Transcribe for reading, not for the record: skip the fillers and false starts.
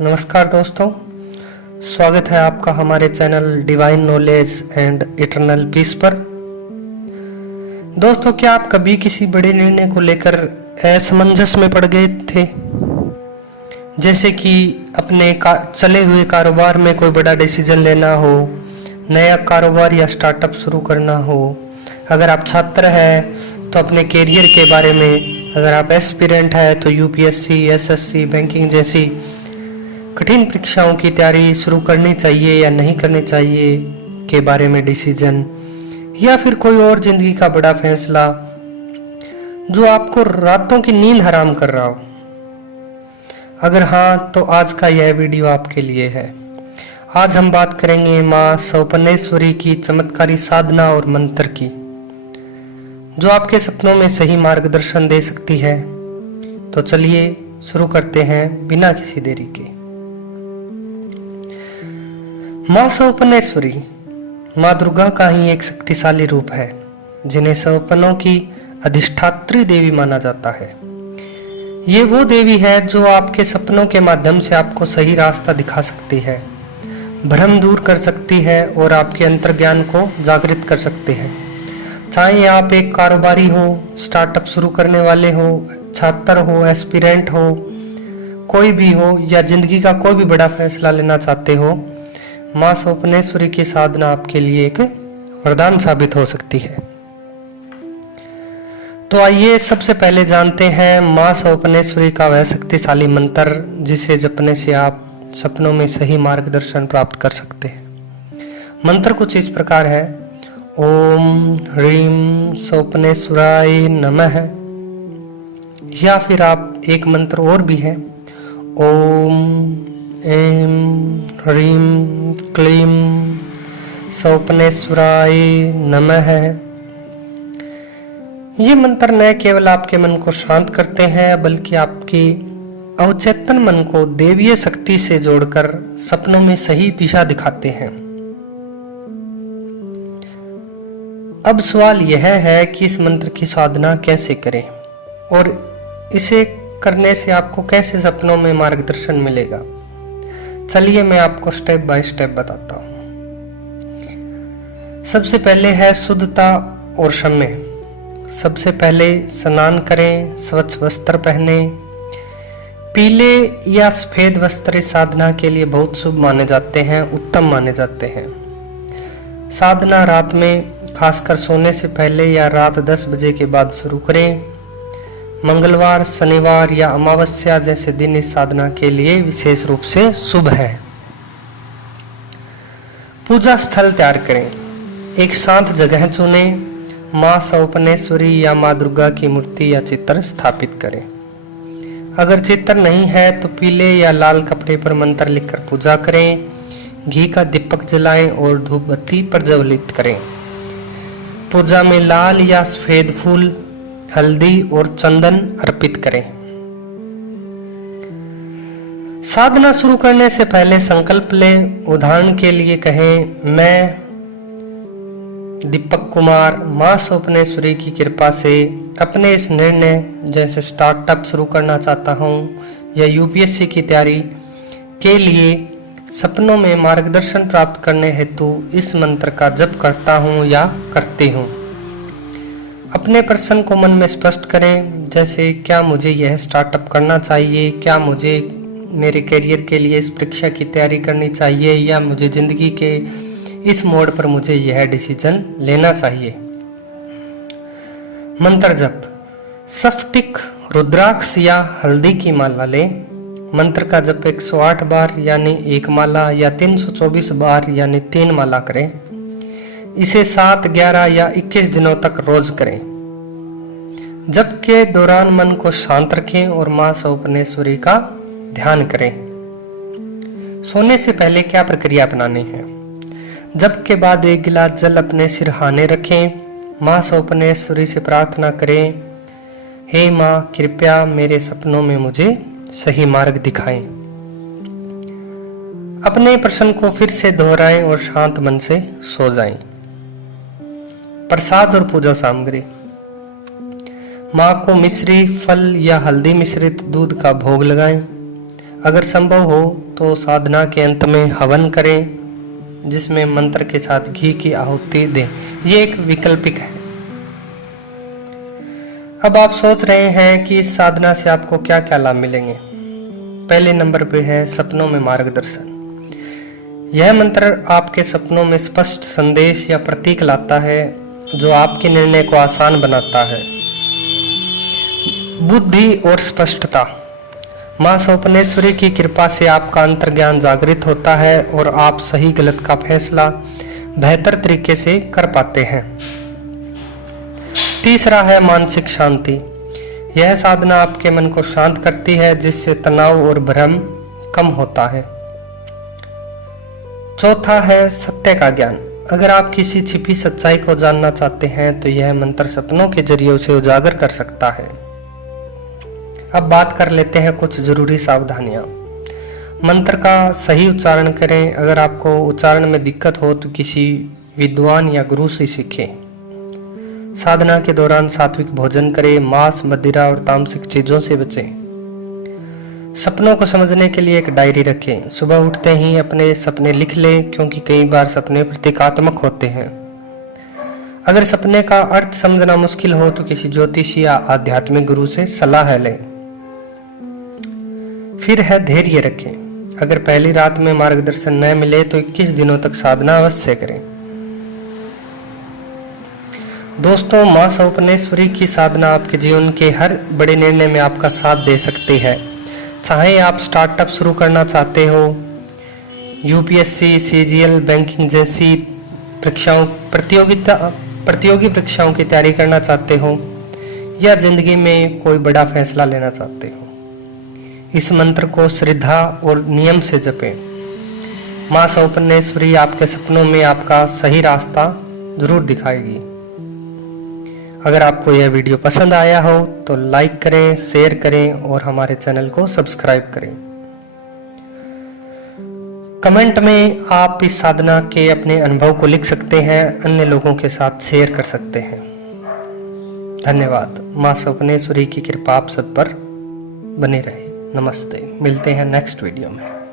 नमस्कार दोस्तों, स्वागत है आपका हमारे channel divine knowledge and eternal peace पर। दोस्तों, क्या आप कभी किसी बड़े निर्णय को लेकर असमंजस में पड़ गए थे? जैसे कि अपने चले हुए कारोबार में कोई बड़ा डिसीजन लेना हो, नया कारोबार या स्टार्टअप शुरू करना हो। अगर आप छात्र हैं तो अपने कैरियर के बारे में, अगर आप एस्पिरेंट है तो यूपीएससी, एसएससी, बैंकिंग जैसी कठिन परीक्षाओं की तैयारी शुरू करनी चाहिए या नहीं करनी चाहिए के बारे में डिसीजन, या फिर कोई और जिंदगी का बड़ा फैसला जो आपको रातों की नींद हराम कर रहा हो। अगर हाँ, तो आज का यह वीडियो आपके लिए है। आज हम बात करेंगे माँ सौपनेश्वरी की चमत्कारी साधना और मंत्र की, जो आपके सपनों में सही मार्गदर्शन दे सकती है। तो चलिए शुरू करते हैं बिना किसी देरी के। माँ सौपनेश्वरी माँ दुर्गा का ही एक शक्तिशाली रूप है, जिन्हें सौपनों की अधिष्ठात्री देवी माना जाता है। ये वो देवी है जो आपके सपनों के माध्यम से आपको सही रास्ता दिखा सकती है, भ्रम दूर कर सकती है और आपके अंतर्ज्ञान को जागृत कर सकती है। चाहे आप एक कारोबारी हो, स्टार्टअप शुरू करने वाले हो, छात्र हो, एस्पिरेंट हो, कोई भी हो, या जिंदगी का कोई भी बड़ा फैसला लेना चाहते हो, माँ सौपनेश्वरी की साधना आपके लिए एक वरदान साबित हो सकती है। तो आइए सबसे पहले जानते हैं माँ सौपनेश्वरी का वह शक्तिशाली मंत्र, जिसे जपने से आप सपनों में सही मार्गदर्शन प्राप्त कर सकते हैं। मंत्र कुछ इस प्रकार है: ओम ह्रीम सौपनेश्वराय नमः। या फिर आप एक मंत्र और भी है, ओम ऐं ह्रीं क्लीं सौपनेश्वराय नमः। ये मंत्र न केवल आपके मन को शांत करते हैं, बल्कि आपकी अवचेतन मन को देवीय शक्ति से जोड़कर सपनों में सही दिशा दिखाते हैं। अब सवाल यह है कि इस मंत्र की साधना कैसे करें और इसे करने से आपको कैसे सपनों में मार्गदर्शन मिलेगा। चलिए मैं आपको स्टेप बाय स्टेप बताता हूं। सबसे पहले है शुद्धता और समय। सबसे पहले स्नान करें, स्वच्छ वस्त्र पहने। पीले या सफेद वस्त्र इस साधना के लिए बहुत शुभ माने जाते हैं, उत्तम माने जाते हैं। साधना रात में, खासकर सोने से पहले या रात 10 बजे के बाद शुरू करें। मंगलवार, शनिवार या अमावस्या जैसे दिन इस साधना के लिए विशेष रूप से शुभ है। पूजा स्थल तैयार करें। एक शांत जगह चुनें। माँ सौपनेश्वरी या माँ दुर्गा की मूर्ति या चित्र स्थापित करें। अगर चित्र नहीं है तो पीले या लाल कपड़े पर मंत्र लिखकर पूजा करें। घी का दीपक जलाएं और धूप बत्ती प्रज्वलित करें। पूजा में लाल या सफेद फूल, हल्दी और चंदन अर्पित करें। साधना शुरू करने से पहले संकल्प लें। उदाहरण के लिए कहें, मैं दीपक कुमार माँ सौपनेश्वरी की कृपा से अपने इस निर्णय, जैसे स्टार्टअप शुरू करना चाहता हूँ या यूपीएससी की तैयारी के लिए सपनों में मार्गदर्शन प्राप्त करने हेतु इस मंत्र का जप करता हूँ या करती हूँ। अपने प्रश्न को मन में स्पष्ट करें, जैसे क्या मुझे यह स्टार्टअप करना चाहिए, क्या मुझे मेरे करियर के लिए इस परीक्षा की तैयारी करनी चाहिए, या मुझे जिंदगी के इस मोड़ पर मुझे यह डिसीजन लेना चाहिए। मंत्र जप। स्फटिक, रुद्राक्ष या हल्दी की माला लें। मंत्र का जप 108 बार यानी एक माला या 324 बार यानी 3 माला करें। इसे 7, 11 या 21 दिनों तक रोज करें। जप के दौरान मन को शांत रखें और माँ सौपनेश्वरी का ध्यान करें। सोने से पहले क्या प्रक्रिया अपनानी है? जप के बाद 1 गिलास जल अपने सिरहाने रखें। माँ सौपनेश्वरी से प्रार्थना करें, हे माँ, कृपया मेरे सपनों में मुझे सही मार्ग दिखाएं। अपने प्रश्न को फिर से दोहराएं और शांत मन से सो जाएं। प्रसाद और पूजा सामग्री। माँ को मिश्री, फल या हल्दी मिश्रित दूध का भोग लगाएं। अगर संभव हो तो साधना के अंत में हवन करें, जिसमें मंत्र के साथ घी की आहुति दें। ये एक वैकल्पिक है। अब आप सोच रहे हैं कि इस साधना से आपको क्या क्या लाभ मिलेंगे। पहले नंबर पे है सपनों में मार्गदर्शन। यह मंत्र आपके सपनों में स्पष्ट संदेश या प्रतीक लाता है, जो आपके निर्णय को आसान बनाता है। बुद्धि और स्पष्टता। मां सौपनेश्वरी की कृपा से आपका अंतर्ज्ञान जागृत होता है और आप सही गलत का फैसला बेहतर तरीके से कर पाते हैं। तीसरा है मानसिक शांति। यह साधना आपके मन को शांत करती है, जिससे तनाव और भ्रम कम होता है। चौथा है सत्य का ज्ञान। अगर आप किसी छिपी सच्चाई को जानना चाहते हैं तो यह मंत्र सपनों के जरिए उसे उजागर कर सकता है। अब बात कर लेते हैं कुछ जरूरी सावधानियां। मंत्र का सही उच्चारण करें। अगर आपको उच्चारण में दिक्कत हो तो किसी विद्वान या गुरु से सीखें। साधना के दौरान सात्विक भोजन करें। मांस, मदिरा और तामसिक चीजों से बचें। सपनों को समझने के लिए एक डायरी रखें। सुबह उठते ही अपने सपने लिख लें, क्योंकि कई बार सपने प्रतीकात्मक होते हैं। अगर सपने का अर्थ समझना मुश्किल हो तो किसी ज्योतिषी या आध्यात्मिक गुरु से सलाह लें। फिर है धैर्य रखें। अगर पहली रात में मार्गदर्शन न मिले तो 21 दिनों तक साधना अवश्य करें। दोस्तों, मां सौपनेश्वरी की साधना आपके जीवन के हर बड़े निर्णय में आपका साथ दे सकती है। चाहे आप स्टार्टअप शुरू करना चाहते हो, यूपीएससी, सीजीएल, बैंकिंग जैसी प्रतियोगी परीक्षाओं की तैयारी करना चाहते हो, या जिंदगी में कोई बड़ा फैसला लेना चाहते हो, इस मंत्र को श्रद्धा और नियम से जपें। मां सौपनेश्वरी आपके सपनों में आपका सही रास्ता जरूर दिखाएगी। अगर आपको यह वीडियो पसंद आया हो तो लाइक करें, शेयर करें और हमारे चैनल को सब्सक्राइब करें। कमेंट में आप इस साधना के अपने अनुभव को लिख सकते हैं, अन्य लोगों के साथ शेयर कर सकते हैं। धन्यवाद। मां सौपनेश्वरी की कृपा आप सब पर बनी रहे। नमस्ते। मिलते हैं नेक्स्ट वीडियो में।